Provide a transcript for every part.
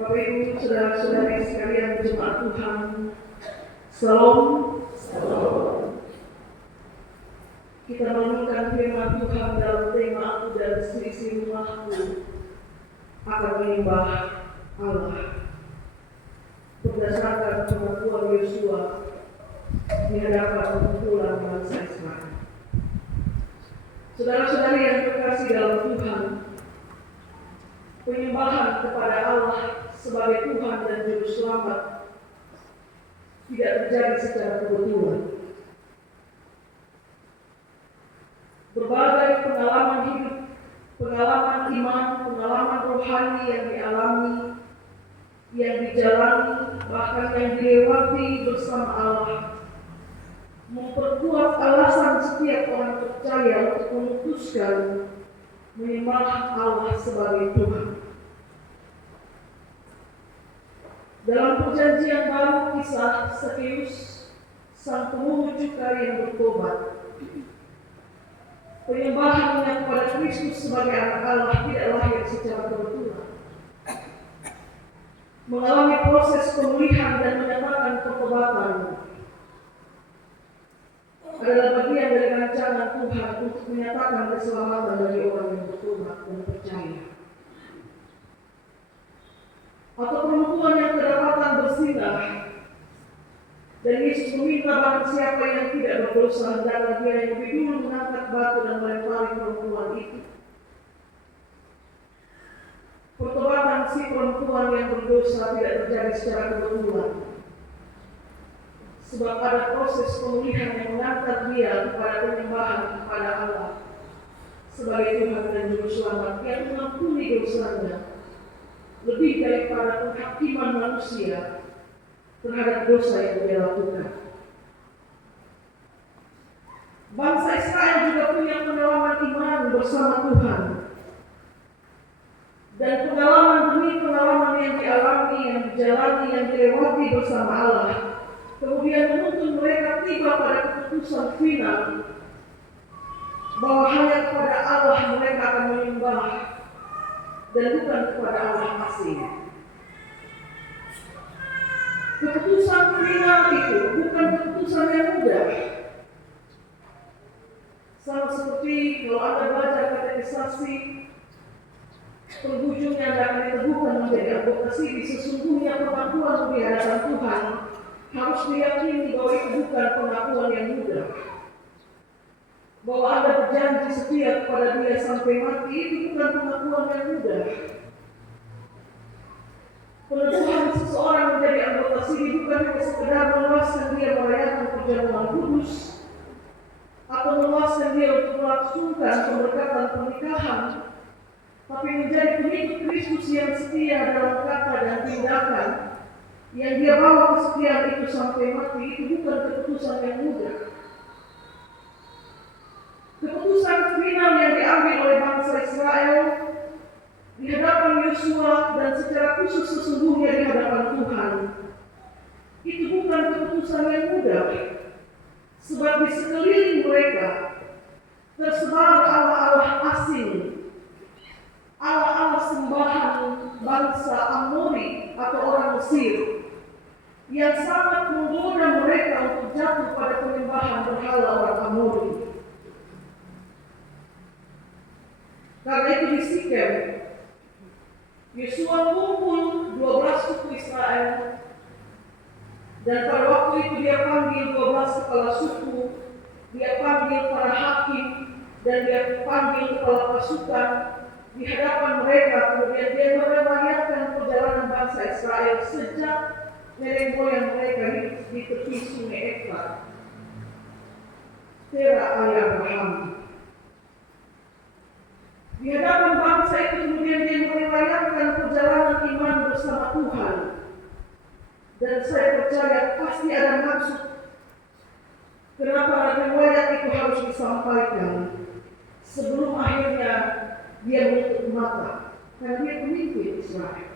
Bapak Ibu, saudara-saudari sekalian jemaat Tuhan, Salam. Kita menemukan firman Tuhan dalam tema Aku dan seisi rumahku akan menyembah Allah, berdasarkan pengakuan Yosua di hadapan kumpulan bangsa Israel. Saudara-saudari yang terkasih dalam Tuhan, penyembahan kepada Allah sebagai Tuhan dan Juru Selamat tidak terjadi secara kebetulan. Berbagai pengalaman hidup, pengalaman iman, pengalaman rohani yang dialami, yang dijalani, bahkan yang dilewati bersama Allah, memperkuat alasan setiap orang percaya untuk memutuskan menyembah Allah sebagai Tuhan. Dalam perjanjian baru, kisah Zakheus, sang pemungut cukai yang bertobat, penyembahannya kepada Kristus sebagai anak Allah tidak lahir secara kebetulan. Mengalami proses pemulihan dan menyatakan pertobatan adalah bagian dari rancangan Tuhan untuk menyatakan keselamatan bagi orang yang bertobat dan percaya. Atau perempuan yang kedapatan berzinah, dan Yesus meminta barang siapa yang tidak berdosa hendaklah dia yang lebih dulu mengangkat batu dan melempari perempuan itu. Pertobatan si perempuan yang berdosa tidak terjadi secara kebetulan, sebab ada proses pemulihan yang mengangkat dia kepada penyembahan kepada Allah sebagai Tuhan dan Juru Selamat yang mengampuni dosanya lebih daripada penghakiman manusia terhadap dosa yang dia lakukan. Bangsa Israel juga punya pengalaman iman bersama Tuhan, dan pengalaman demi pengalaman yang dialami, yang dijalani, yang dilewati bersama Allah kemudian menuntun mereka tiba pada keputusan final bahwa hanya kepada Allah mereka akan menyembah dan bukan kepada Allah asing. Keputusan final itu bukan keputusan yang mudah. Sama seperti kalau Anda belajar katekisasi, penghujungnya Anda akan diteguhkan menjadi anggota sini. Sesungguhnya pengakuan di hadapan Tuhan harus diyakini bahwa itu bukan pengakuan yang mudah. Bahwa Anda berjanji setia kepada Dia sampai mati, itu bukan pengakuan yang mudah. Peneguhan seseorang menjadi anggota sini bukan hanya sekedar meluaskan dia merayakan perjamuan kudus atau meluaskan dia untuk melangsungkan pemberkatan pernikahan, tapi menjadi pengikut Kristus yang setia dalam kata dan tindakan yang dia bawa kesetiaan itu sampai mati. Itu bukan keputusan yang mudah. Keputusan final yang diambil oleh bangsa Israel di hadapan Yosua dan secara khusus sesungguhnya di hadapan Tuhan, itu bukan keputusan yang mudah, sebab di sekeliling mereka tersebar Allah-Allah asing, Allah-Allah sembahan bangsa Amori atau orang Mesir yang sangat menggoda mereka untuk jatuh pada penyembahan berhala orang Amori. Karena itu di Sikem, Yosua kumpul 12 suku Israel, dan pada waktu itu dia panggil 12 kepala suku, dia panggil para hakim, dan dia panggil kepala pasukan di hadapan mereka. Kemudian dia meriwayatkan perjalanan bangsa Israel sejak nenek moyang mereka di tepi sungai Efrat, Tera ayah Abraham. Di hadapan bangsa itu kemudian dia meriwayatkan perjalanan iman bersama Tuhan. Dan saya percaya pasti ada maksud kenapa riwayat itu harus disampaikan sebelum akhirnya dia menutup mata, karena dia pemimpin Israel.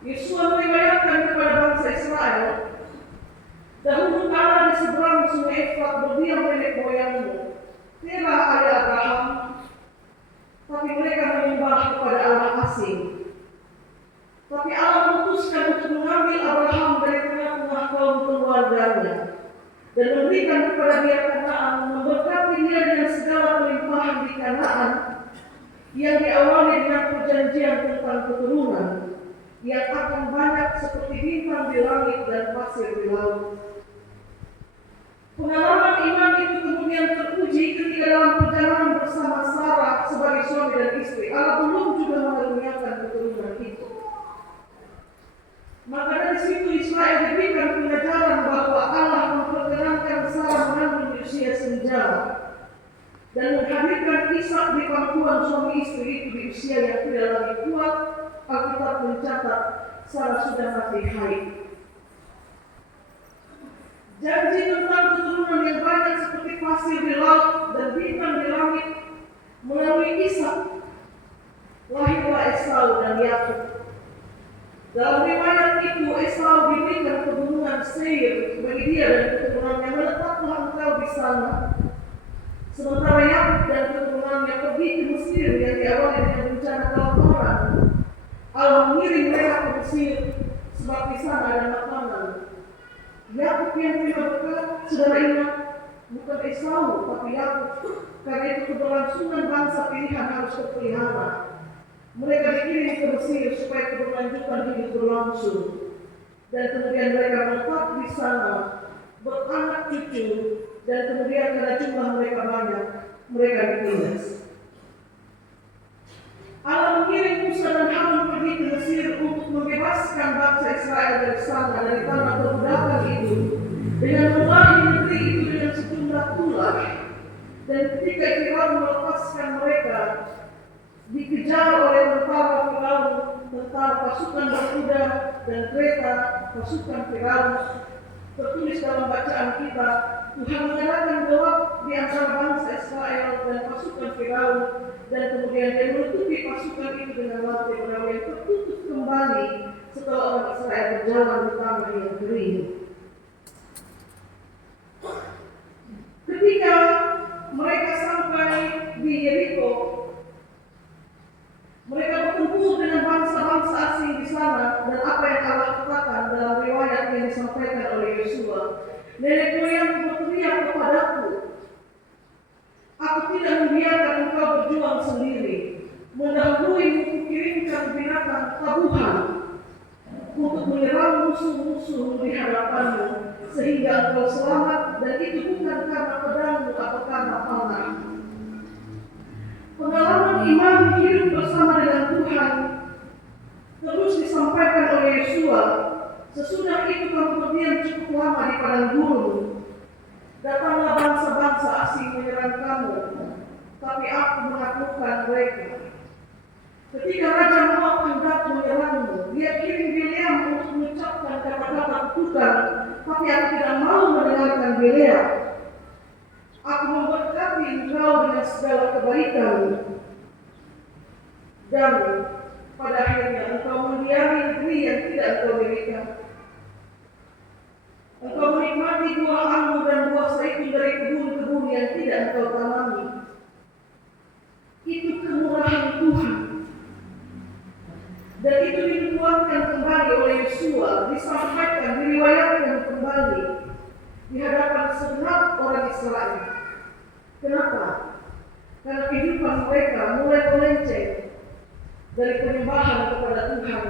Yosua meriwayatkan kepada bangsa Israel, dahulu kala di seberang sungai Efrat berdiam nenek moyangmu, Tera ayah Abraham, tapi mereka menyembah kepada Allah asing, Tapi Allah memutuskan untuk mengambil Abraham dari tengah-tengah kaum keluarganya dan memberikan kepada dia Kanaan, memberkati dia dengan segala kelimpahan di Kanaan yang diawali dengan perjanjian tentang keturunan yang akan banyak seperti bintang di langit dan pasir di laut. Pengalaman iman itu kemudian teruji ketika dalam perjalanan bersama Sarah sebagai suami dan istri. Allah belum juga mengaruniakan keturunan itu. Maka dari situ Israel diberikan pengajaran bahwa Allah memperkenankan Sarah mengandung di usia senja dan menghadirkan Ishak di pangkuan suami istri itu di usia yang tidak lagi kuat. Alkitab mencatat Sarah sudah mati haid. Janji tentang keturunan yang banyak seperti pasir di laut dan bintang di langit melalui Ishak lahirlah Esau dan Yakub. Dalam riwayat itu Esau diberikan pegunungan Seir bagi dia dan keturunannya, menetaplah engkau di sana. Sementara Yakub dan keturunannya pergi ke Mesir yang diawali dengan bencana kelaparan. Allah mengirim mereka ke Mesir sebab di sana ada makanan. Yakub yang terima berkat, saudara ingat, bukan Esau tapi Yakub. Karena itu keberlangsungan bangsa pilihan harus terpelihara. Mereka dikirim ke Mesir supaya keberlanjutan hidup berlangsung. Dan kemudian mereka menetap di sana, beranak cucu, dan kemudian karena jumlah mereka banyak, mereka ditindas. Allah mengirim Musa dan Harun pergi ke Mesir untuk membebaskan bangsa Israel dari sana, dari tanah perbudakan itu, dengan memulai negeri itu dengan sejumlah tulah. Dan ketika Firaun melepaskan mereka, dikejar oleh tentara Firaun, tentara pasukan berkuda dan kereta pasukan Firaun. Tertulis dalam bacaan kita, Tuhan mengadakan gelap di antara bangsa Israel dan pasukan Firaun, dan kemudian dia menutupi pasukan itu dengan lantai berawa yang tertutup kembali setelah orang Israel berjalan di tanah yang kering. Ketika mereka sampai di Yeriko, mereka berkumpul dengan bangsa-bangsa asing di sana, dan apa yang Allah katakan dalam riwayat yang disampaikan oleh Yosua, nenek moyangku berteriak kepadaku, aku tidak membiarkan engkau berjuang sendiri, mendahuluimu kukirimkan binatang tabuhan untuk menyerang musuh-musuh di hadapanmu, sehingga engkau selamat, dan itu bukan karena pedangmu atau karena panah. Pengalaman iman hidup bersama dengan Tuhan terus disampaikan oleh Yosua. Sesudah itu kamu berdiam cukup lama di padang gurun. Datanglah bangsa-bangsa asing menyerang kamu, tapi aku menaklukkan mereka. Ketika Raja Moab hendak menyerangmu, dia kirim Bileam untuk mengucapkan kata-kata kutukan, tapi aku tidak mau mendengarkan Bileam. Aku memberkati engkau dengan segala kebaikan, dan pada akhirnya engkau mendiami negeri yang tidak engkau dirikan. Engkau menikmati buah anggur dan buah zaitun dari kebun-kebun yang tidak engkau tanami. Itu kemurahan Tuhan. Dan itu dikuatkan kembali oleh Yosua, disampaikan, diriwayatkan kembali di hadapan segenap orang Israel. Kenapa? Karena kehidupan mereka mulai melenceng dari penyembahan kepada Tuhan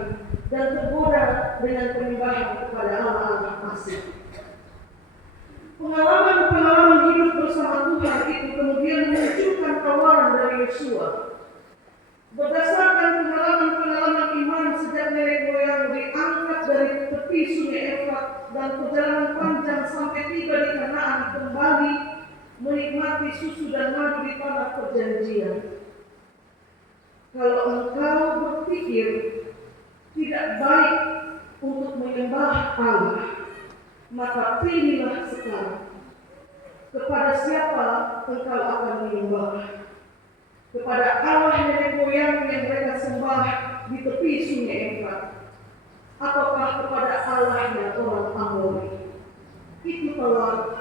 dan tergoda dengan penyembahan kepada Allah asing. Pengalaman-pengalaman hidup bersama Tuhan itu kemudian memunculkan tawaran dari Yosua. Berdasarkan pengalaman-pengalaman iman sejak nenek moyang diangkat dari tepi sungai Efrat dan perjalanan panjang sampai tiba di Kanaan, kembali menikmati susu dan madu di tanah perjanjian. Kalau engkau berpikir tidak baik untuk menyembah Allah, maka pilihlah sekarang kepada siapa engkau akan menyembah. Kepada Allah nenek moyang yang mereka sembah di tepi sungai Efrat, ataukah kepada Allahnya orang Amori. Itu tawaran.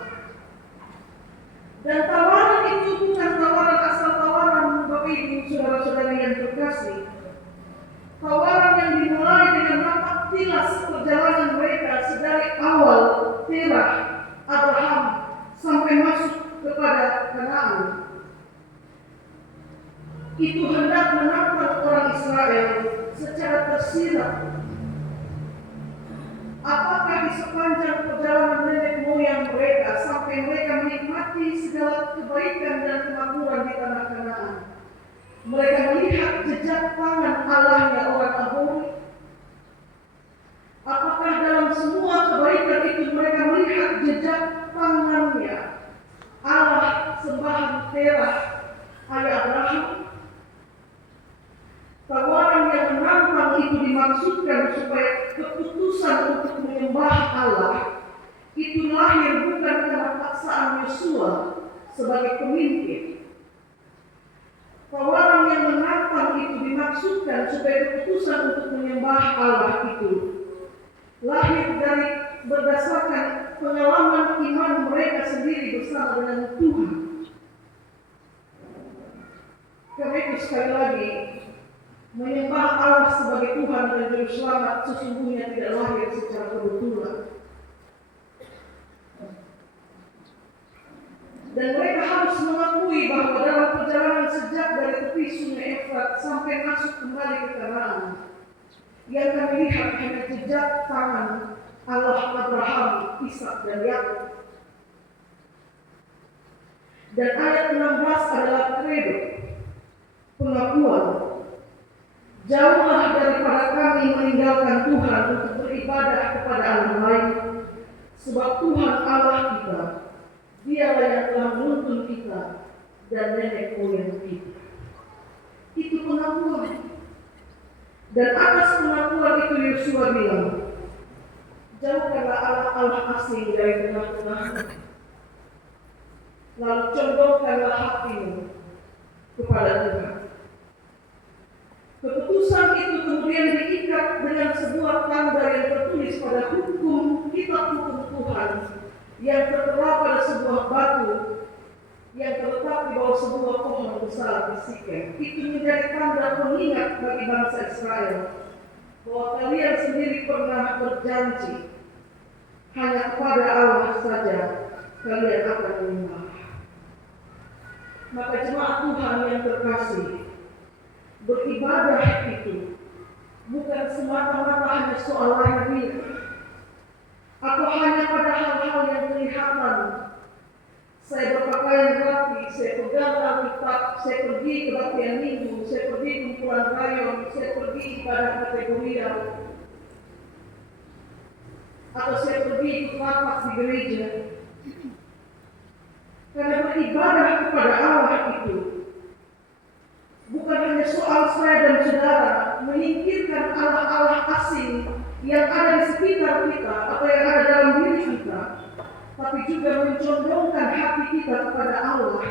Dan tawaran itu bukan tawaran asal tawaran, Bapak Ibu saudara-saudari yang terkasih. Tawaran yang dimulai dengan amatilah perjalanan mereka sedari awal Terah, Abraham sampai masuk kepada Kanaan. Itu hendak menantang orang Israel secara tersirat. Apakah di sepanjang perjalanan nenek moyang mereka sampai mereka menikmati segala kebaikan dan kemakmuran di tanah Kanaan, mereka melihat jejak tangan Allahnya orang Amori? Apakah dalam semua kebaikan itu mereka melihat jejak tangannya Allah sembahan Terah, ayah Abraham? Tawaran yang menantang itu dimaksudkan supaya keputusan untuk menyembah Allah itu lahir bukan karena paksaan Yosua sebagai pemimpin. Tawaran yang menantang itu dimaksudkan supaya keputusan untuk menyembah Allah itu lahir dari berdasarkan pengalaman iman mereka sendiri bersama dengan Tuhan. Karena itu sekali lagi, menyembah Allah sebagai Tuhan dan Juru Selamat sesungguhnya tidak lahir secara kebetulan. Dan mereka harus mengakui bahwa dalam perjalanan sejak dari tepi sungai Efrat sampai masuk kembali ke Kanaan, yang kami lihat hanya jejak tangan Allah Abraham, Ishak dan Yakub. Dan ayat 16 adalah kredo, pengakuan. Jauhlah daripada kami meninggalkan Tuhan untuk beribadah kepada Allah lain, sebab Tuhan Allah kita, Dialah yang telah menuntun kita dan nenek moyang kita. Itu pengakuan. Dan atas pengakuan itu Yosua bilang, jauhkanlah Allah asing dari tengah-tengah, lalu condongkanlah hatimu kepada Tuhan. Keputusan itu kemudian diikat dengan sebuah tanda yang tertulis pada kitab hukum Tuhan yang tertera pada sebuah batu yang terletak di bawah sebuah pohon besar di Sikem. Itu menjadi tanda pengingat bagi bangsa Israel bahwa kalian sendiri pernah berjanji hanya kepada Allah saja kalian akan menyembah. Maka jemaat Tuhan yang terkasih, beribadah itu bukan semata-mata hanya soal lahiriah atau hanya pada hal-hal yang kelihatan. Saya berpakaian rapi, saya pegang Alkitab, saya pergi kebaktian minggu, saya pergi kumpulan rayon, saya pergi ibadah kategorial, atau saya pergi ikut rapat di gereja. Karena beribadah kepada Allah itu bukan hanya soal saya dan saudara menyingkirkan Allah-Allah asing yang ada di sekitar kita atau yang ada dalam diri kita, tapi juga mencondongkan hati kita kepada Allah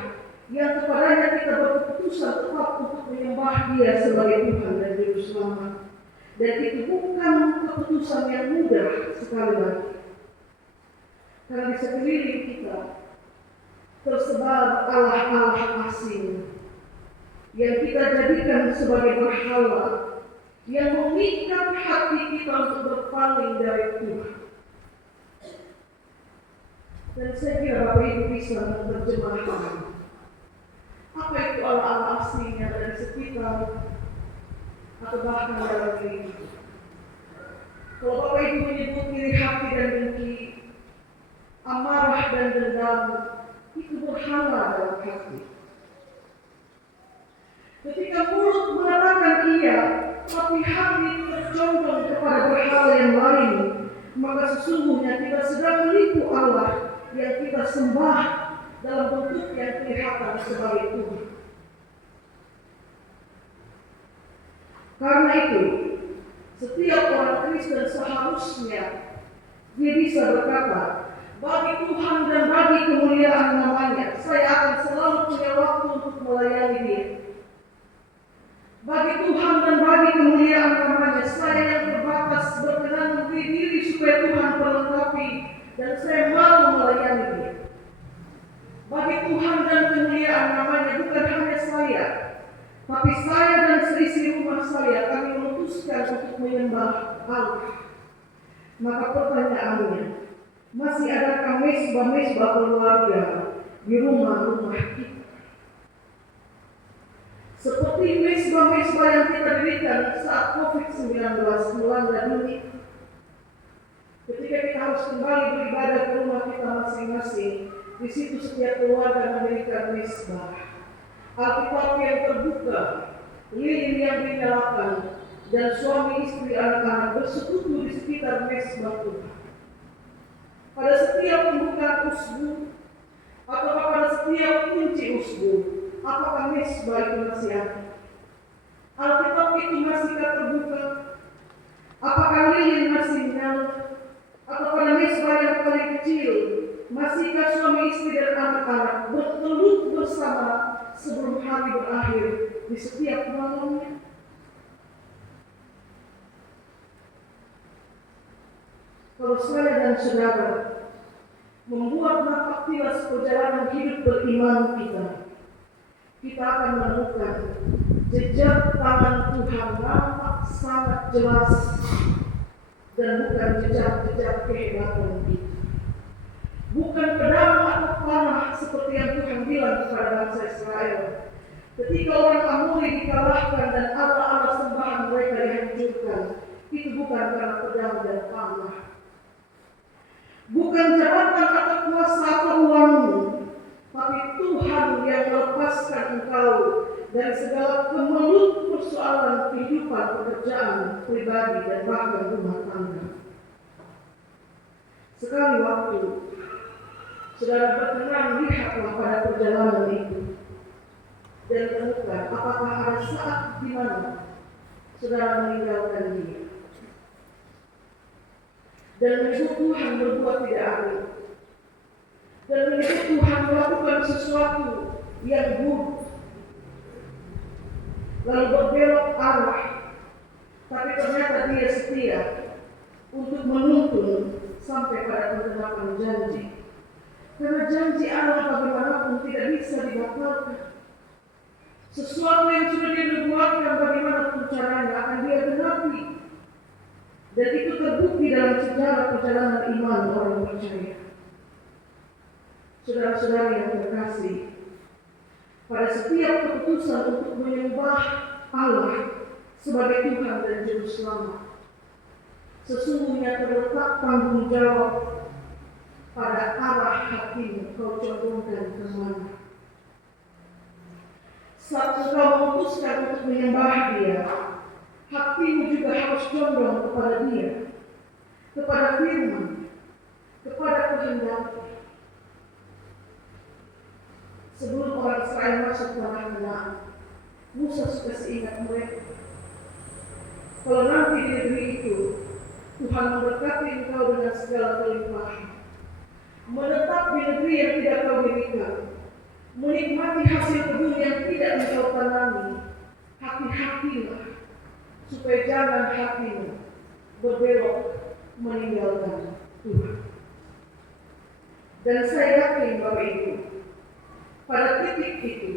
yang kepadanya kita berkeputusan tetap untuk menyembah Dia sebagai Tuhan dan Juru Selamat. Dan itu bukan keputusan yang mudah sekali lagi, karena di sekeliling kita tersebar Allah-Allah asing yang kita jadikan sebagai berhala, yang mengikat hati kita untuk berpaling dari Tuhan. Dan saya kira Bapak Ibu bisa menerjemahkan apa itu Allah-Allah asing yang ada di sekitar atau bahkan dalam diri kita. Kalau Bapak Ibu menyebut iri hati dan dengki, amarah dan dendam, itu berhala dalam hati. Ketika mulut mengatakan iya, tapi hati tercondong kepada berhala yang lain, maka sesungguhnya kita sedang menipu Allah yang kita sembah dalam bentuk yang kelihatan sebagai Tuhan. Karena itu, setiap orang Kristen seharusnya dia bisa berkata, bagi Tuhan dan bagi kemuliaan namanya, saya akan selalu punya waktu untuk melayani Dia. Bagi Tuhan dan bagi kemuliaan namanya, saya yang terbatas berkenan memberi diri supaya Tuhan perlengkapi dan saya mau melayani Dia. Bagi Tuhan dan kemuliaan namanya, bukan hanya saya, tapi saya dan seisi rumah saya, kami memutuskan untuk menyembah Allah. Maka pertanyaannya, masih adakah mesbah-mesbah keluarga di rumah-rumah kita? Seperti mesbah-mesbah yang kita dirikan saat COVID-19 melanda dunia. Ketika kita harus kembali beribadah ke rumah kita masing-masing, di situ setiap keluarga mendirikan mesbah. Alkitab yang terbuka, lilin yang dinyalakan, dan suami istri anak-anak bersekutu di sekitar mesbah Tuhan. Pada setiap pembukaan usbu, atau pada setiap kunci usbu, apakah mesbah itu masih ada? Alkitab itu masihkah terbuka? Apakah lilin masih menyala? Atau pada mesbah yang paling kecil, masihkah suami istri dan anak-anak bertelut bersama sebelum hari berakhir di setiap malamnya? Kalau saya dan saudara membuat napak tilas perjalanan hidup beriman kita akan menemukan jejak tangan Tuhan nampak sangat jelas dan bukan jejak-jejak kehebatan kita. Bukan pedang atau panah seperti yang Tuhan bilang kepada bangsa Israel. Ketika orang Amori dikalahkan dan Allah-Allah sembahan mereka dihancurkan, itu bukan karena pedang dan panah. Bukan jabatan atau kuasa atau uangmu, tapi Tuhan yang melepaskan engkau dari segala kemelut persoalan kehidupan, pekerjaan, pribadi, dan bahkan rumah tangga. Sekali waktu, saudara berkenan lihatlah pada perjalanan itu dan temukan apakah ada saat di mana saudara meninggalkan dia dan menyebut Tuhan berbuat tidak adil dan menyebut Tuhan melakukan sesuatu yang buruk lalu berbelok arah, tapi ternyata dia setia untuk menuntun sampai pada penerapan janji. Karena janji Allah bagaimanapun tidak bisa dibatalkan. Sesuatu yang sudah dia nubuatkan bagaimanapun caranya akan dia genapi. Dan itu terbukti dalam sejarah perjalanan iman orang percaya. Saudara-saudari yang terkasih, pada setiap keputusan untuk menyembah Allah sebagai Tuhan dan Juru Selamat, sesungguhnya terletak tanggung jawab pada arah hatimu kau condongkan ke mana. Saat kau memutuskan untuk menyembah dia, hatimu juga harus condong kepada dia, kepada firman, kepada kehendaknya. Sebelum orang Israel masuk tanah Kanaan, Musa sudah seingat mereka. Kalau nanti di negeri itu Tuhan memberkati engkau dengan segala kelimpahan, menetap di negeri yang tidak kau dirikan, menikmati hasil kebun yang tidak engkau tanami, hati-hatilah supaya jangan hatimu berbelok meninggalkan Tuhan. Dan saya yakin Bapak Ibu, pada titik itu,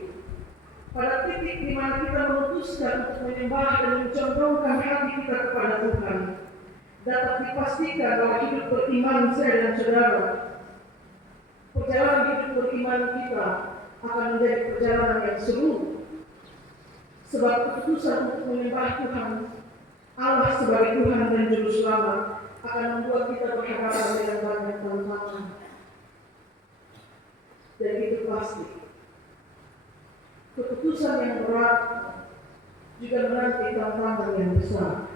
pada titik di mana kita memutuskan untuk menyembah dan mencondongkan hati kita kepada Tuhan, dapat dipastikan bahwa hidup beriman saya dan saudara, perjalanan hidup beriman kita akan menjadi perjalanan yang seru. Sebab keputusan untuk menyembah Tuhan, Allah sebagai Tuhan dan Juru Selamat, akan membuat kita berhadapan dengan banyak tantangan. Dan itu pasti. Keputusan yang berat juga menanti tantangan yang besar.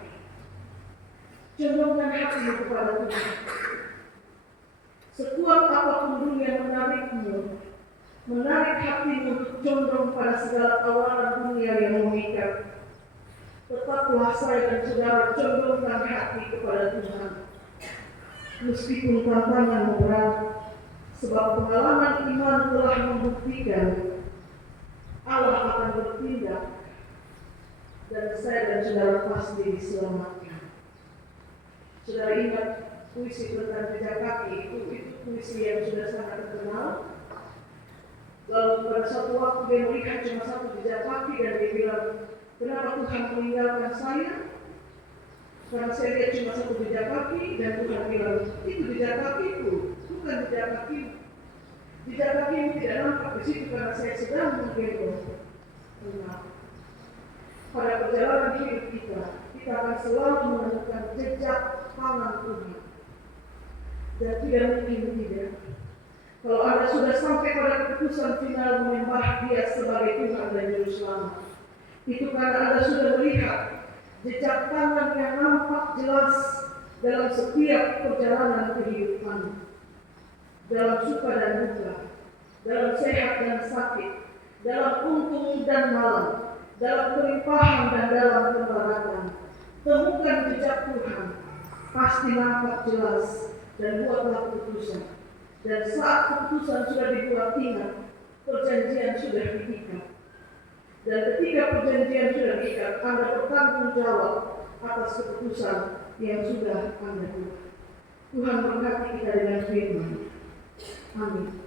Condongkan hatimu kepada Tuhan. Sekuat apapun dunia menarikmu, menarik hatimu untuk condong pada segala tawaran dunia yang memikat, tetaplah saya dan saudara condongkan hati kepada Tuhan. Meskipun tantangan berat, sebab pengalaman iman telah membuktikan Allah akan bertindak dan saya dan saudara pasti diselamatkan. Saudara ingat puisi tentang jejak kaki itu puisi yang sudah sangat terkenal. Lalu pada suatu waktu dia melihat cuma satu jejak kaki dan dia bilang, kenapa Tuhan meninggalkan saya? Karena saya lihat cuma satu jejak kaki dan Tuhan bilang, itu jejak kakiku, bukan jejak kakimu. Jejak kakimu tidak nampak di situ karena saya sedang menggendong. Nah, pada perjalanan hidup kita akan selalu menemukan jejak tangan Tuhan. Dan tidak mungkin tidak. Kalau Anda sudah sampai pada keputusan final menyembah Dia sebagai Tuhan dan Juru Selamat, itu karena Anda sudah melihat jejak tangan yang nampak jelas dalam setiap perjalanan kehidupan, dalam suka dan duka, dalam sehat dan sakit, dalam untung dan malam, dalam kelimpahan dan dalam kemelaratan. Temukan jejak Tuhan, pasti nampak jelas, dan buatlah keputusan. Dan saat keputusan sudah dibuat, ingat, perjanjian sudah diikat. Dan ketika perjanjian sudah diikat, Anda bertanggung jawab atas keputusan yang sudah Anda buat. Tuhan berkati kita dengan firman. Amin.